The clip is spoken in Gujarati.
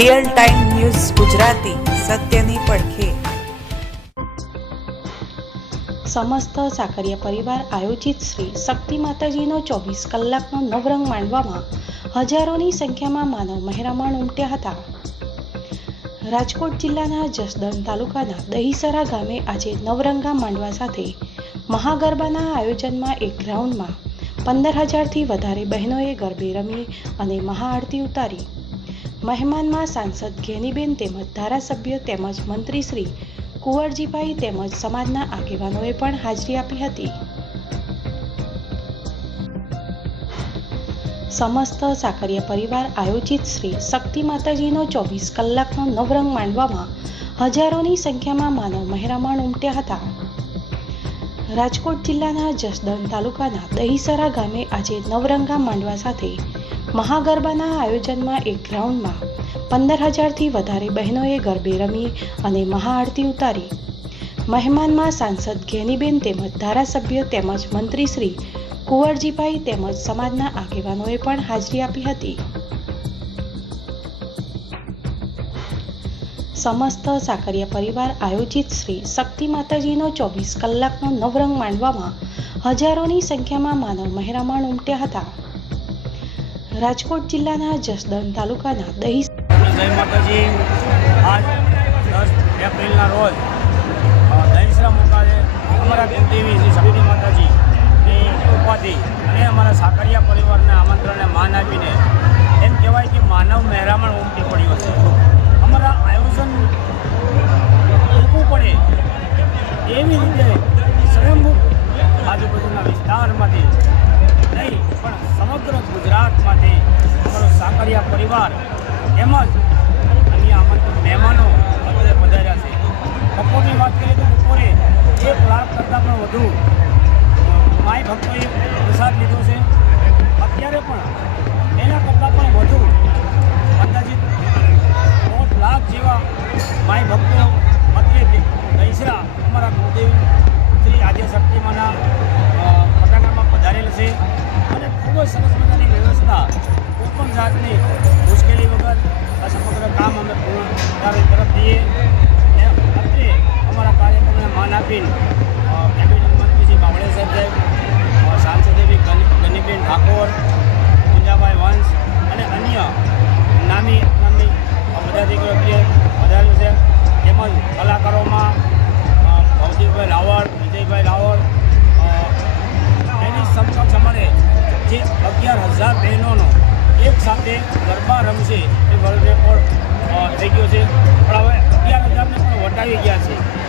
રિયલ ટાઈમ ન્યૂઝ ગુજરાતી, સત્યની પડખે. સમસ્ત સાકરિયા પરિવાર આયોજિત શ્રી શક્તિ માતાજીનો ચોવીસ કલાકનો નવરંગ માંડવામાં હજારોની સંખ્યામાં માનવ મહેરામણ ઉમટ્યા હતા. રાજકોટ જિલ્લાના જસદણ તાલુકાના દહીસરા ગામે આજે નવરંગા માંડવા સાથે મહાગરબાના આયોજનમાં એક ગ્રાઉન્ડમાં પંદર હજારથી વધારે બહેનોએ ગરબે રમી અને મહાઆરતી ઉતારી. મહેમાનમાં સાંસદ ઘેનીબેન તેમજ ધારાસભ્ય તેમજ મંત્રીશ્રી કુંવરજીભાઈ તેમજ સમાજના આગેવાનોએ પણ હાજરી આપી હતી. સમસ્ત સાકરિયા પરિવાર આયોજિત શ્રી શક્તિ માતાજીનો ચોવીસ કલાકનો નવરંગ માંડવામાં હજારોની સંખ્યામાં માનવ મહેરામણ ઉમટ્યા હતા. રાજકોટ જિલ્લાના જસદણ તાલુકાના દહીસરા ગામે આજે નવરંગા માંડવા સાથે મહાગરબાના આયોજનમાં એક ગ્રાઉન્ડમાં પંદર હજારથી વધારે બહેનોએ ગરબે રમી અને મહાઆરતી ઉતારી. મહેમાનમાં સાંસદ ઘેનીબેન તેમજ ધારાસભ્ય તેમજ મંત્રીશ્રી કુંવરજીભાઈ તેમજ સમાજના આગેવાનોએ પણ હાજરી આપી હતી. સમસ્ત સાકરિયા પરિવાર આયોજિત શ્રી શક્તિ માતાજીનો ચોવીસ કલાકનો નવરંગ માંડવામાં હજારોની સંખ્યામાં માનવ મહેરામણ ઉમટ્યા હતા. રાજકોટ જિલ્લાના જસદણ તાલુકાના દહી જય માતાજી. આજ દસ એપ્રિલના રોજ દહીસરા મુકામે અમારા કુલદેવી શ્રી શક્તિ માતાજીની ઉપાધિ અને અમારા સાકરિયા પરિવારને આમંત્રણને માન આપીને એમ કહેવાય કે માનવ મહેરામણ ઉમટી પડ્યો છે પરિવાર તેમજ અન્ય આમંત્રિત મહેમાનો અત્યારે પધાર્યા છે. બપોરની વાત કરીએ તો બપોરે એક લાખ કરતાં પણ વધુ માય ભક્તોએ પ્રસાદ લીધો છે. અત્યારે પણ એના કરતાં પણ વધુ અંદાજિત દોઢ લાખ જેવા માય ભક્તો અત્રે દહીસરા અમારા ગુરુદેવ શ્રી આદ્યશક્તિમાના પટાકામાં પધારેલ છે. અને ખૂબ જ સરસ મજાની વ્યવસ્થા કોઈપણ જાતની તરફ દઈએ અત્રે અમારા કાર્યક્રમને માન આપીને કેબિનેટ મંત્રીજી બાવળે સાહેબ સાંસદ ગની- ગનીબેન ઠાકોર ગુંજાભાઈ વંશ અને અન્ય નામી નામી પદાધિકારીઓ પધારેલ છે. તેમજ કલાકારોમાં ભવજીભાઈ રાવળ, વિજયભાઈ રાવળ એની સમકક્ષ અમારે જે અગિયાર હજાર બહેનોનો એક સાથે ગરબા રમશે એ વર્લ્ડ રેકોર્ડ થઈ ગયો છે. પણ હવે અગિયાર હજારને પણ વટાવી ગયા છે.